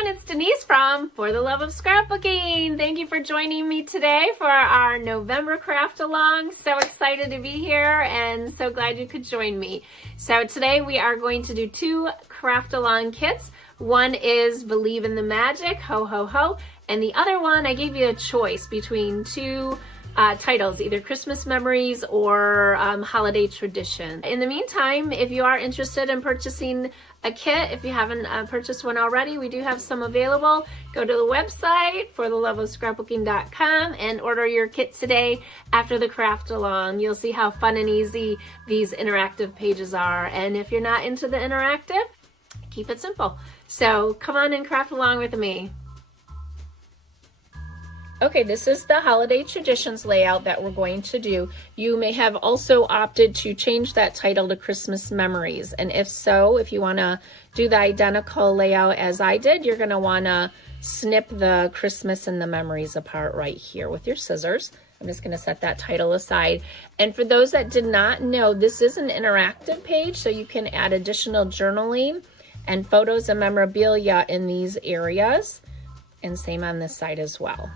everyone, it's Denise from For the Love of Scrapbooking. Thank you for joining me today for our November craft along. So excited to be here and so glad you could join me. So today we are going to do two craft along kits. One is Believe in the Magic, Ho Ho Ho, and the other one I gave you a choice between two titles, either Christmas Memories or Holiday Tradition. In the meantime, if you are interested in purchasing a kit, if you haven't purchased one already, we do have some available. Go to the website fortheloveofscrapbooking.com and order your kit today after the craft along. You'll see how fun and easy these interactive pages are. And if you're not into the interactive, keep it simple. So come on and craft along with me. Okay, this is the Holiday Traditions layout that we're going to do. You may have also opted to change that title to Christmas Memories. And if so, if you want to do the identical layout as I did, you're going to want to snip the Christmas and the memories apart right here with your scissors. I'm just going to set that title aside. And for those that did not know, this is an interactive page, so you can add additional journaling and photos and memorabilia in these areas. And same on this side as well.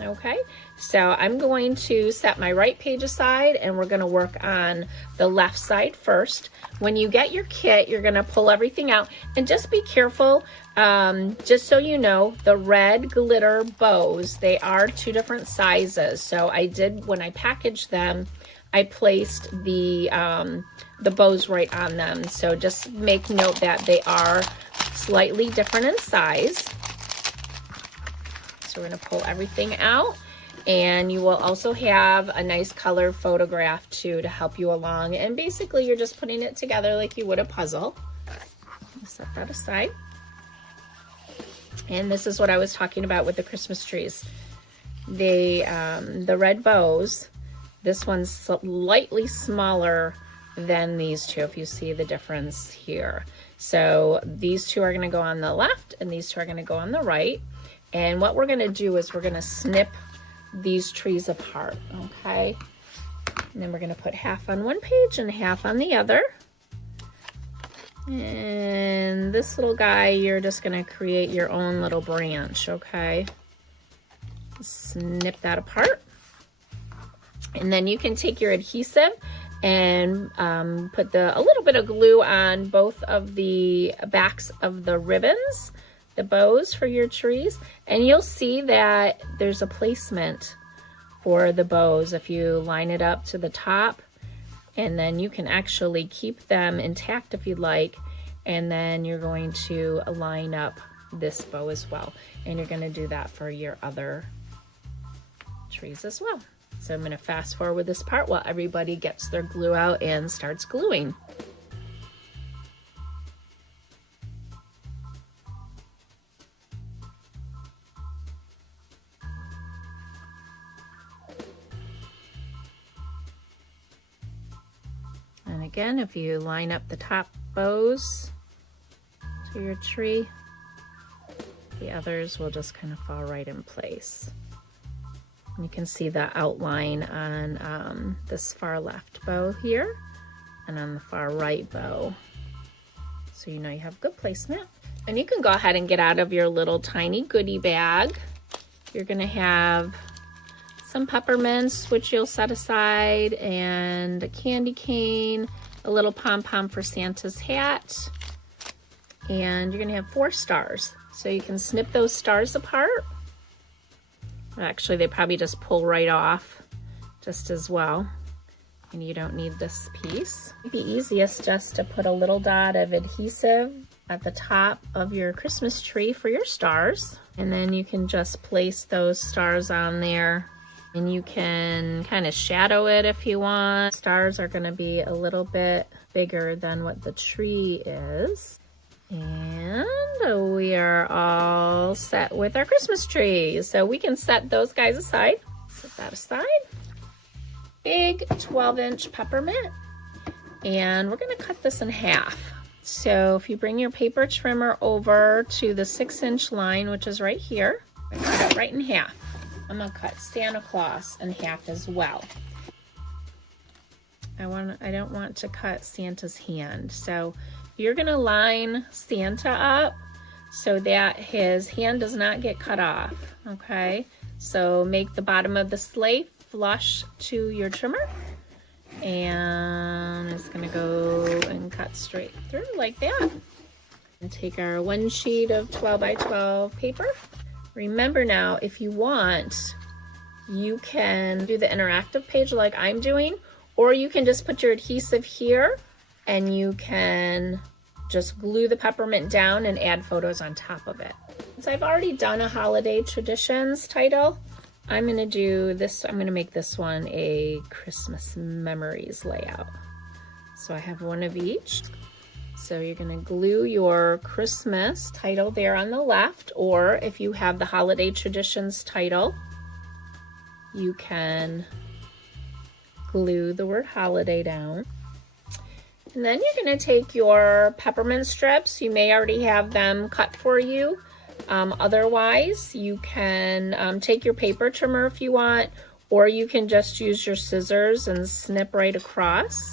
Okay, so I'm going to set my right page aside and we're going to work on the left side first. When you get your kit, you're going to pull everything out and just be careful. Just so you know, the red glitter bows, they are two different sizes. So I did, when I packaged them, I placed the bows right on them. So just make note that they are slightly different in size. So we're going to pull everything out, and you will also have a nice color photograph too to help you along. And basically you're just putting it together like you would a puzzle. Set that aside. And this is what I was talking about with the Christmas trees. The red bows, this one's slightly smaller than these two, if you see the difference here. So these two are going to go on the left and these two are going to go on the right. And what we're going to do is we're going to snip these trees apart, okay? And then we're going to put half on one page and half on the other. And this little guy, you're just going to create your own little branch, okay? Snip that apart. And then you can take your adhesive and put a little bit of glue on both of the backs of the ribbons, the bows for your trees, and you'll see that there's a placement for the bows if you line it up to the top, and then you can actually keep them intact if you'd like, and then you're going to line up this bow as well, and you're going to do that for your other trees as well. So I'm going to fast forward this part while everybody gets their glue out and starts gluing. And again, if you line up the top bows to your tree, the others will just kind of fall right in place. And you can see the outline on this far left bow here and on the far right bow. So you know you have good placement. And you can go ahead and get out of your little tiny goodie bag. You're gonna have some peppermints, which you'll set aside, and a candy cane, a little pom-pom for Santa's hat, and you're gonna have 4 stars. So you can snip those stars apart. Actually, they probably just pull right off just as well, and you don't need this piece. It'd be easiest just to put a little dot of adhesive at the top of your Christmas tree for your stars, and then you can just place those stars on there. And you can kind of shadow it if you want. Stars are going to be a little bit bigger than what the tree is. And we are all set with our Christmas tree. So we can set those guys aside. Set that aside. Big 12-inch peppermint. And we're going to cut this in half. So if you bring your paper trimmer over to the 6-inch line, which is right here, cut it right in half. I'm going to cut Santa Claus in half as well. I don't want to cut Santa's hand. So you're going to line Santa up so that his hand does not get cut off, okay? So make the bottom of the sleeve flush to your trimmer, and it's gonna go and cut straight through like that. And take our one sheet of 12 by 12 paper. Remember now, if you want, you can do the interactive page like I'm doing, or you can just put your adhesive here and you can just glue the peppermint down and add photos on top of it. Since I've already done a holiday traditions title, I'm gonna do this, I'm gonna make this one a Christmas memories layout. So I have one of each. So you're gonna glue your Christmas title there on the left, or if you have the holiday traditions title, you can glue the word holiday down. And then you're gonna take your peppermint strips. You may already have them cut for you. Otherwise, you can take your paper trimmer if you want, or you can just use your scissors and snip right across.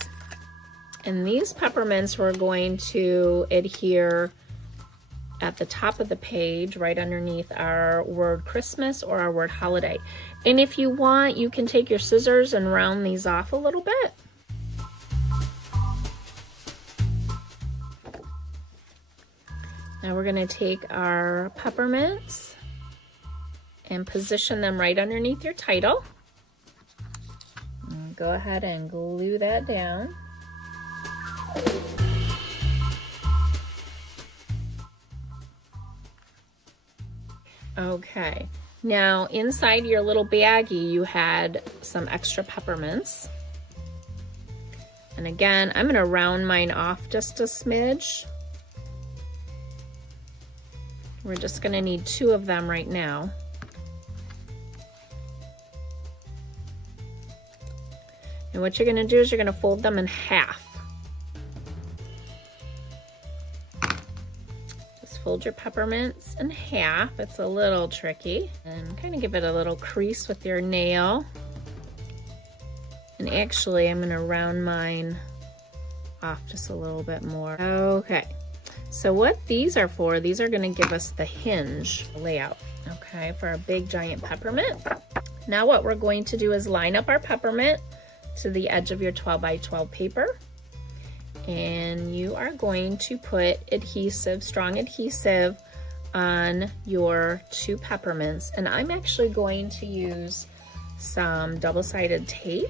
And these peppermints we're going to adhere at the top of the page, right underneath our word Christmas or our word holiday. And if you want, you can take your scissors and round these off a little bit. Now we're going to take our peppermints and position them right underneath your title. And go ahead and glue that down. Okay, now inside your little baggie you had some extra peppermints. And again, I'm going to round mine off just a smidge. We're just going to need 2 of them right now. And what you're going to do is you're going to fold them in half. Just fold your peppermints in half. It's a little tricky. And kind of give it a little crease with your nail. And actually, I'm going to round mine off just a little bit more. Okay. So what these are for, these are going to give us the hinge layout, okay, for a big giant peppermint. Now what we're going to do is line up our peppermint to the edge of your 12 by 12 paper. And you are going to put adhesive, strong adhesive on your 2 peppermints. And I'm actually going to use some double-sided tape.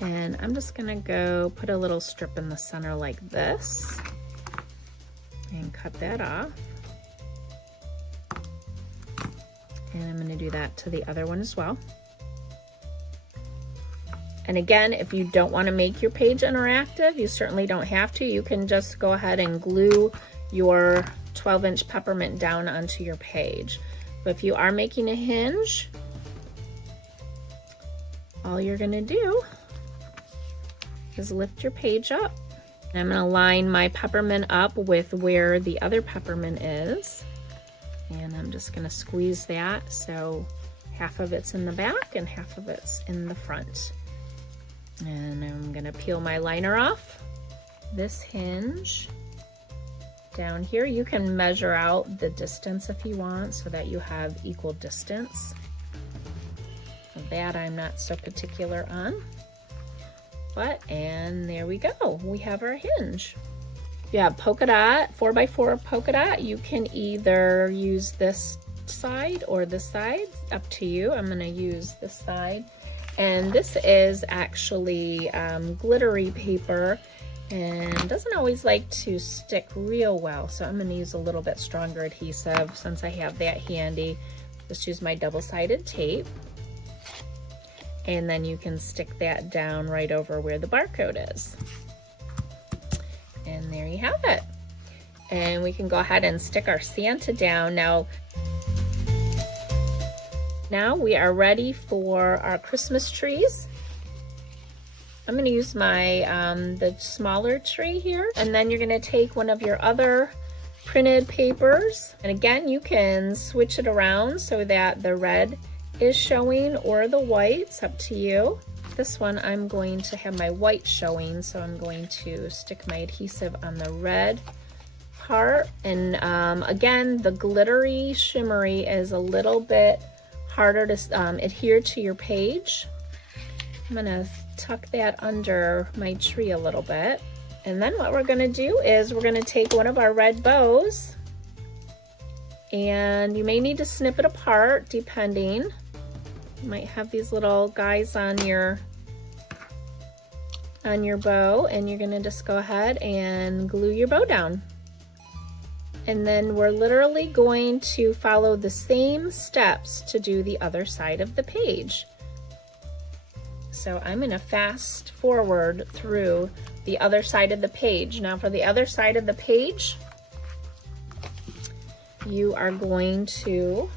And I'm just gonna go put a little strip in the center like this and cut that off. And I'm gonna do that to the other one as well. And again, if you don't wanna make your page interactive, you certainly don't have to. You can just go ahead and glue your 12-inch peppermint down onto your page. But if you are making a hinge, all you're gonna do is lift your page up. I'm going to line my peppermint up with where the other peppermint is. And I'm just going to squeeze that so half of it's in the back and half of it's in the front. And I'm going to peel my liner off. This hinge down here, you can measure out the distance if you want so that you have equal distance. That I'm not so particular on. And there we go, we have our hinge. If you have polka dot, 4x4 polka dot, you can either use this side or this side, up to you. I'm gonna use this side. And this is actually glittery paper and doesn't always like to stick real well. So I'm gonna use a little bit stronger adhesive since I have that handy. Just use my double-sided tape. And then you can stick that down right over where the barcode is. And there you have it. And we can go ahead and stick our Santa down. Now we are ready for our Christmas trees. I'm gonna use my the smaller tree here. And then you're gonna take one of your other printed papers. And again, you can switch it around so that the red is showing or the white, it's up to you. This one I'm going to have my white showing, so I'm going to stick my adhesive on the red part. And again, the glittery shimmery is a little bit harder to adhere to your page. I'm gonna tuck that under my tree a little bit. And then what we're gonna do is we're gonna take one of our red bows, and you may need to snip it apart depending. You might have these little guys on your bow, and you're gonna just go ahead and glue your bow down. And then we're literally going to follow the same steps to do the other side of the page. So I'm gonna fast forward through the other side of the page. Now for the other side of the page, you are going to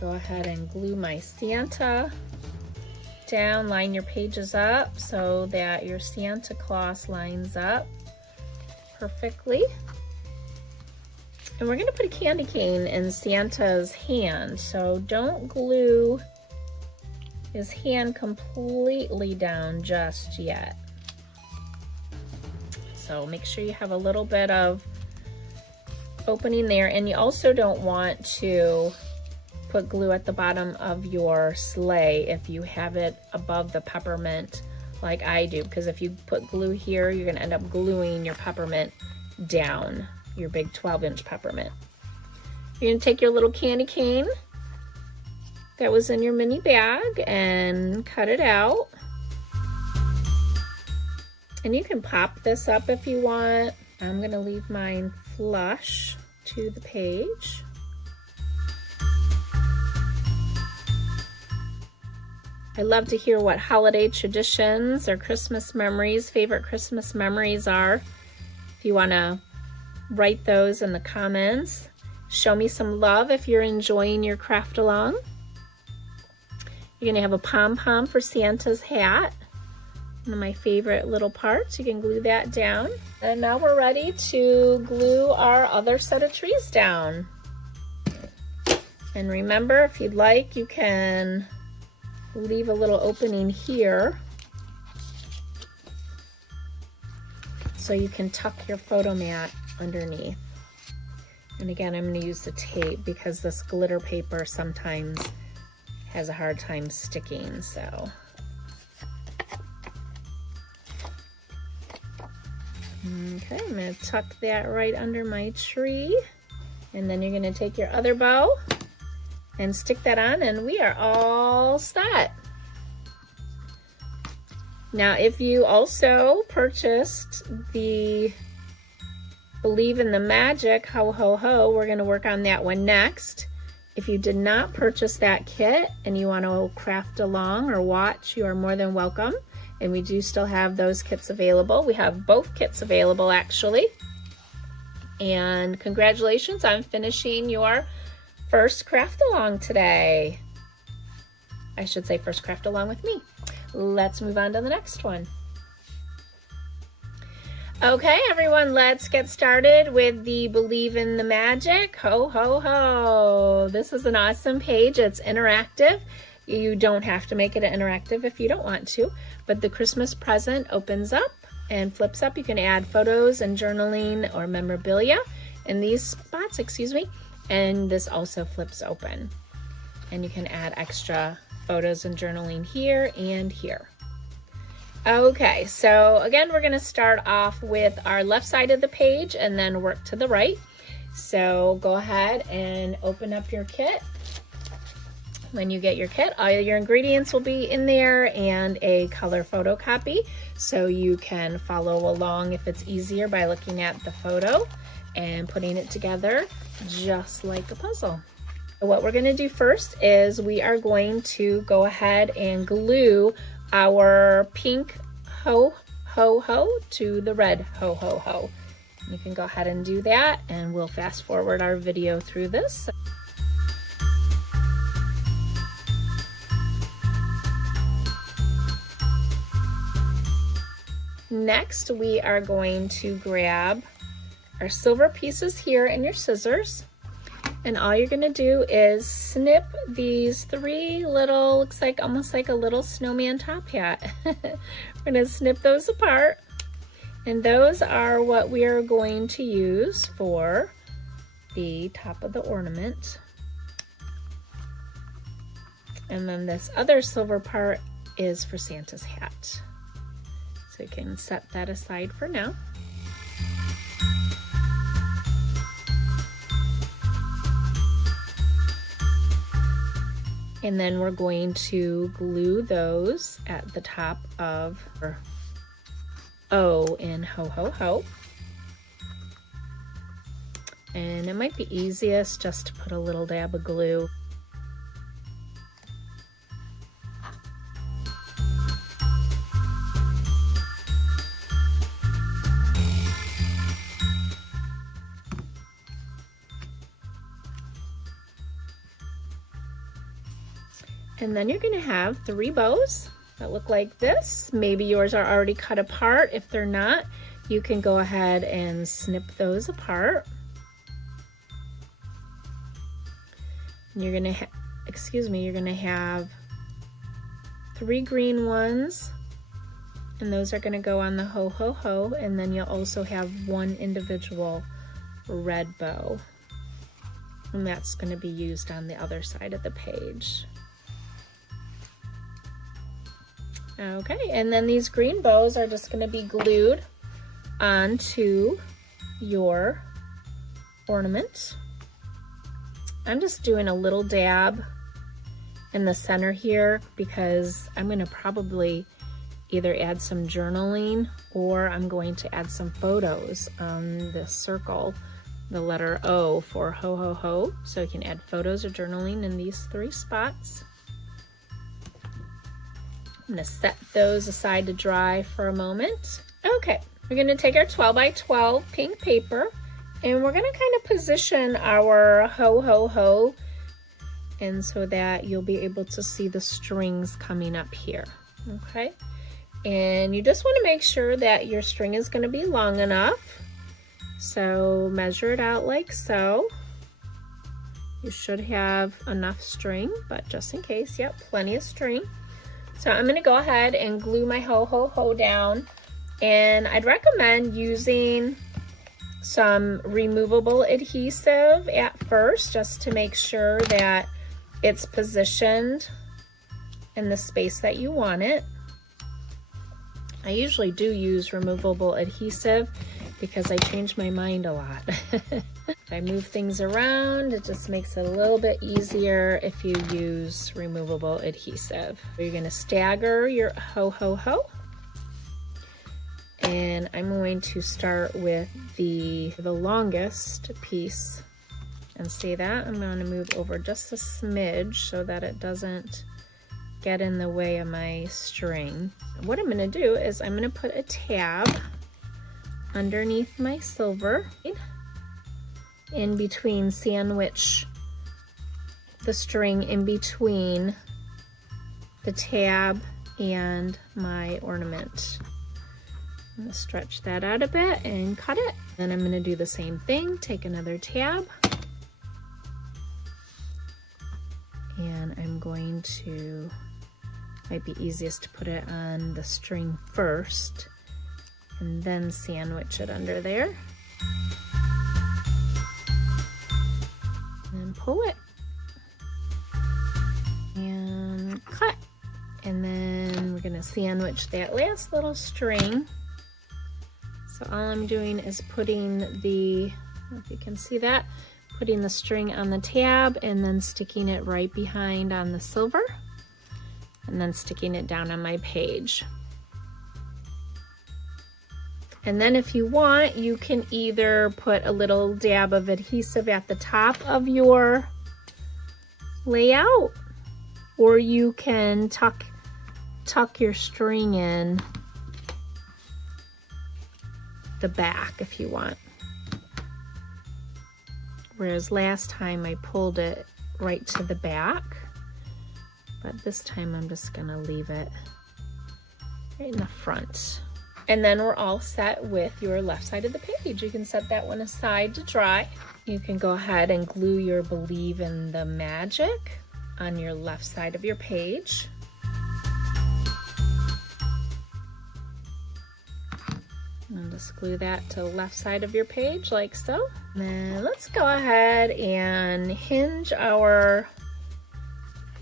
go ahead and glue my Santa down. Line your pages up so that your Santa Claus lines up perfectly. And we're gonna put a candy cane in Santa's hand, so don't glue his hand completely down just yet. So make sure you have a little bit of opening there, and you also don't want to put glue at the bottom of your sleigh if you have it above the peppermint like I do, because if you put glue here, you're gonna end up gluing your peppermint down, your big 12-inch peppermint. You're gonna take your little candy cane that was in your mini bag and cut it out. And you can pop this up if you want. I'm gonna leave mine flush to the page. I love to hear what holiday traditions or Christmas memories, favorite Christmas memories are. If you wanna write those in the comments. Show me some love if you're enjoying your craft along. You're gonna have a pom-pom for Santa's hat. One of my favorite little parts. You can glue that down. And now we're ready to glue our other set of trees down. And remember, if you'd like, you can leave a little opening here so you can tuck your photo mat underneath. And again, I'm going to use the tape because this glitter paper sometimes has a hard time sticking, so. Okay, I'm going to tuck that right under my tree. And then you're going to take your other bow and stick that on, and we are all set. Now, if you also purchased the Believe in the Magic HoHoHo, we're going to work on that one next. If you did not purchase that kit and you want to craft along or watch, you are more than welcome. And we do still have those kits available. We have both kits available, actually. And congratulations on finishing your first craft along today. I should say first craft along with me. Let's move on to the next one. Okay, everyone, let's get started with the Believe in the Magic. Ho, ho, ho. This is an awesome page. It's interactive. You don't have to make it interactive if you don't want to, but the Christmas present opens up and flips up. You can add photos and journaling or memorabilia in these spots, and this also flips open. And you can add extra photos and journaling here and here. Okay, so again, we're going to start off with our left side of the page and then work to the right. So go ahead and open up your kit. When you get your kit, all your ingredients will be in there and a color photocopy, so you can follow along if it's easier by looking at the photo and putting it together just like a puzzle. What we're going to do first is we are going to go ahead and glue our pink HoHoHo to the red HoHoHo. You can go ahead and do that, and we'll fast forward our video through this. Next, we are going to grab our silver pieces here and your scissors. And all you're going to do is snip these three little, looks like almost like a little snowman top hat. We're going to snip those apart. And those are what we are going to use for the top of the ornament. And then this other silver part is for Santa's hat. So you can set that aside for now. And then we're going to glue those at the top of our O in HoHoHo. And it might be easiest just to put a little dab of glue. And then you're going to have three bows that look like this. Maybe yours are already cut apart. If they're not, you can go ahead and snip those apart. And you're going to you're going to have three green ones, and those are going to go on the HoHoHo, and then you'll also have one individual red bow, and that's going to be used on the other side of the page. Okay, and then these green bows are just going to be glued onto your ornament. I'm just doing a little dab in the center here because I'm going to probably either add some journaling or I'm going to add some photos on this circle, the letter O for HoHoHo. So you can add photos or journaling in these three spots. I'm going to set those aside to dry for a moment. Okay, we're going to take our 12 by 12 pink paper and we're going to kind of position our HoHoHo, and so that you'll be able to see the strings coming up here. Okay, and you just want to make sure that your string is going to be long enough. So measure it out like so. You should have enough string, but just in case, yep, plenty of string. So I'm going to go ahead and glue my HoHoHo down, and I'd recommend using some removable adhesive at first just to make sure that it's positioned in the space that you want it. I usually do use removable adhesive because I change my mind a lot. If I move things around, it just makes it a little bit easier if you use removable adhesive. You're going to stagger your HoHoHo. And I'm going to start with the longest piece. And see that? I'm going to move over just a smidge so that it doesn't get in the way of my string. What I'm going to do is I'm going to put a tab underneath my silver in between, sandwich the string in between the tab and my ornament. I'm gonna stretch that out a bit and cut it. Then I'm gonna do the same thing, take another tab, and I'm going to, might be easiest to put it on the string first and then sandwich it under there. And pull it and cut. And then we're gonna sandwich that last little string. So all I'm doing is putting the, I don't know if you can see that, putting the string on the tab and then sticking it right behind on the silver, and then sticking it down on my page. And then if you want, you can either put a little dab of adhesive at the top of your layout, or you can tuck your string in the back if you want. Whereas last time I pulled it right to the back, but this time I'm just gonna leave it right in the front. And then we're all set with your left side of the page. You can set that one aside to dry. You can go ahead and glue your Believe in the Magic on your left side of your page. And just glue that to the left side of your page like so. Then let's go ahead and hinge our,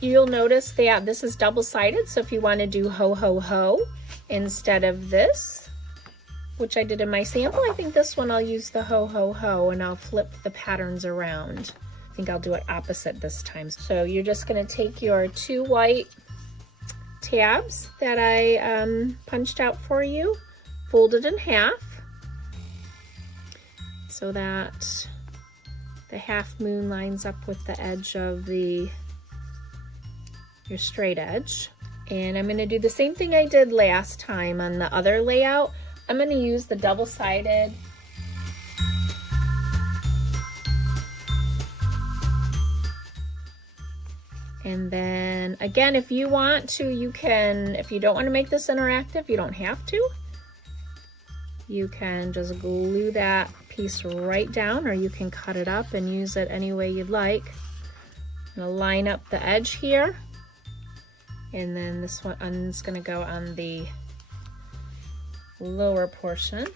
you'll notice that this is double-sided, so if you want to do ho ho ho instead of this, which I did in my sample, I think this one I'll use the ho ho ho and I'll flip the patterns around. I think I'll do it opposite this time. So you're just going to take your 2 white tabs that I punched out for you, fold it in half so that the half moon lines up with the edge of your straight edge. And I'm going to do the same thing I did last time on the other layout. I'm going to use the double-sided and then again, if you want to, you can, if you don't want to make this interactive, you don't have to. You can just glue that piece right down, or you can cut it up and use it any way you'd like. I'm going to line up the edge here. And then this one is going to go on the lower portion.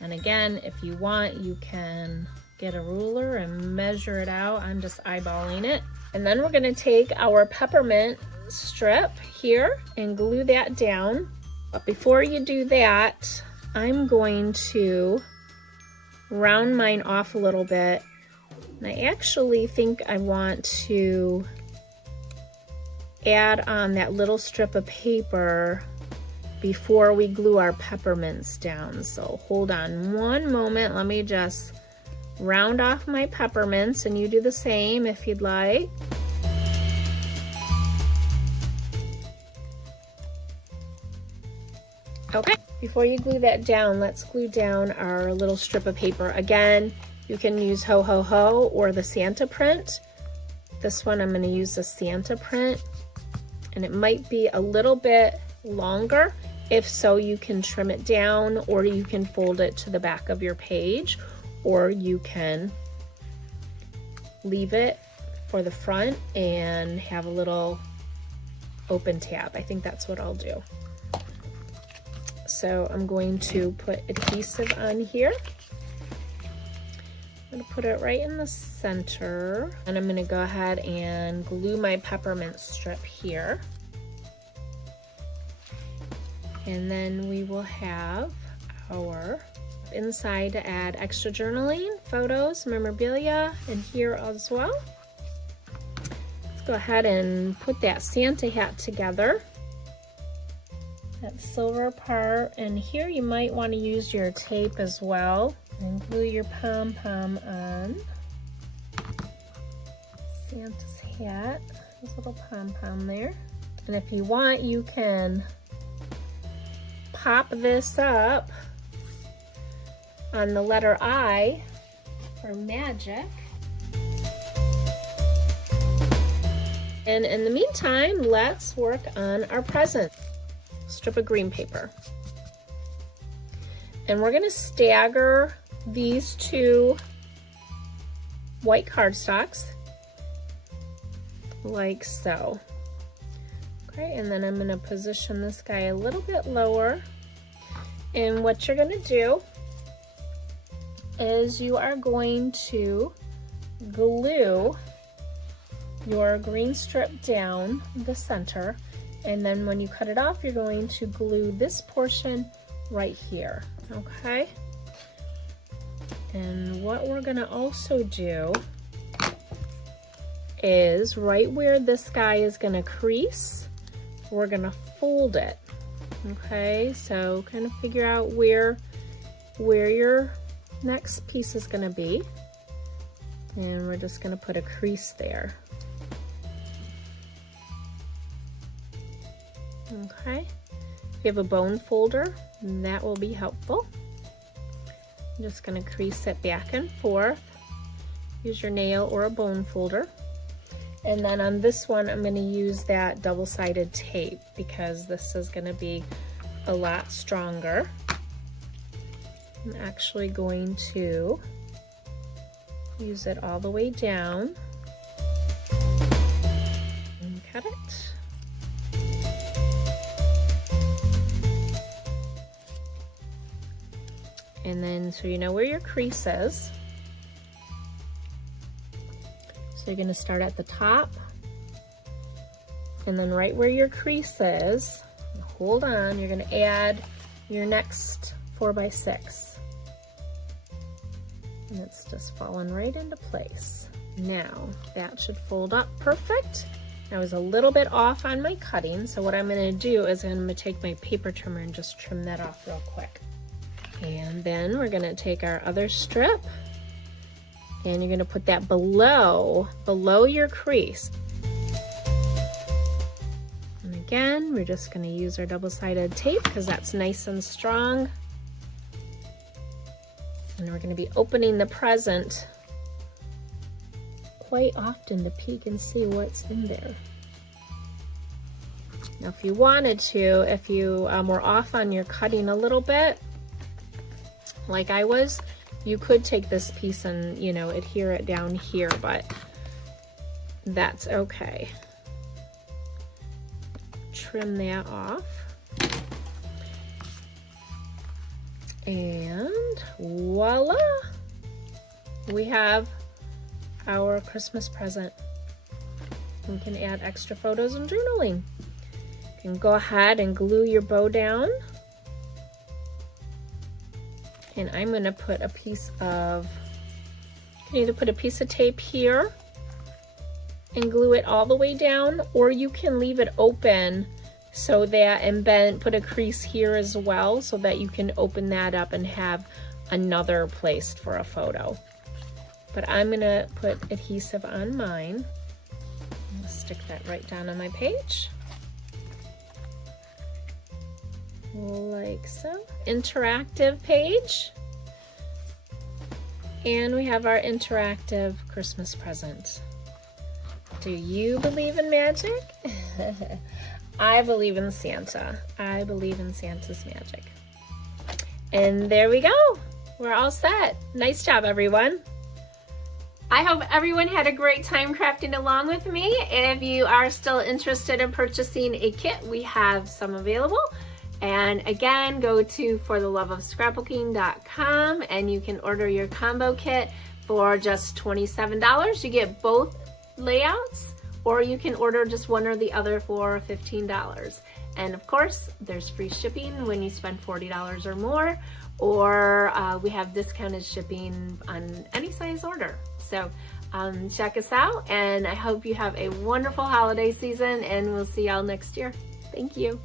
And again, if you want, you can get a ruler and measure it out. I'm just eyeballing it. And then we're going to take our peppermint strip here and glue that down. But before you do that, I'm going to round mine off a little bit. And I actually think I want to add on that little strip of paper before we glue our peppermints down. So hold on one moment, let me just round off my peppermints, and you do the same if you'd like. Okay, before you glue that down, let's glue down our little strip of paper. Again, you can use Ho Ho Ho or the Santa print. This one I'm going to use the Santa print, and it might be a little bit longer. If so, you can trim it down, or you can fold it to the back of your page, or you can leave it for the front and have a little open tab. I think that's what I'll do. So I'm going to put adhesive on here. I'm going to put it right in the center, and I'm going to go ahead and glue my peppermint strip here. And then we will have our inside to add extra journaling, photos, memorabilia, and here as well. Let's go ahead and put that Santa hat together. That silver part, and here you might want to use your tape as well and glue your pom-pom on. Santa's hat, there's a little pom-pom there. And if you want, you can pop this up on the letter I for magic. And in the meantime, let's work on our present. Strip of green paper. And we're gonna stagger these two white cardstocks like so. Okay, and then I'm gonna position this guy a little bit lower. And what you're gonna do is you are going to glue your green strip down the center, and then when you cut it off, you're going to glue this portion right here, okay? And what we're gonna also do is right where this guy is gonna crease, we're gonna fold it, okay? So kind of figure out where your next piece is gonna be, and we're just gonna put a crease there. Okay, if you have a bone folder, that will be helpful. I'm just gonna crease it back and forth. Use your nail or a bone folder. And then on this one, I'm gonna use that double-sided tape because this is gonna be a lot stronger. I'm actually going to use it all the way down and cut it. And then, so you know where your crease is. So you're gonna start at the top, and then right where your crease is, hold on, you're gonna add your next 4x6. And it's just falling right into place. Now, that should fold up perfect. I was a little bit off on my cutting, so what I'm gonna do is I'm gonna take my paper trimmer and just trim that off real quick. And then we're gonna take our other strip, and you're gonna put that below your crease. And again, we're just gonna use our double-sided tape because that's nice and strong. And we're gonna be opening the present quite often to peek and see what's in there. Now, if you wanted to, if you were off on your cutting a little bit, like I was, you could take this piece and, you know, adhere it down here, but that's okay. Trim that off. And voila! We have our Christmas present. We can add extra photos and journaling. You can go ahead and glue your bow down. And I'm gonna put a piece of, you can either put a piece of tape here and glue it all the way down, or you can leave it open so that, and then put a crease here as well so that you can open that up and have another place for a photo. But I'm gonna put adhesive on mine. I'm gonna stick that right down on my page. Like so. Interactive page. And we have our interactive Christmas present. Do you believe in magic? I believe in Santa. I believe in Santa's magic. And there we go. We're all set. Nice job, everyone. I hope everyone had a great time crafting along with me. If you are still interested in purchasing a kit, we have some available. And again, go to fortheloveofscrapbooking.com and you can order your combo kit for just $27. You get both layouts, or you can order just one or the other for $15. And of course, there's free shipping when you spend $40 or more, or we have discounted shipping on any size order. So check us out, and I hope you have a wonderful holiday season, and we'll see y'all next year. Thank you.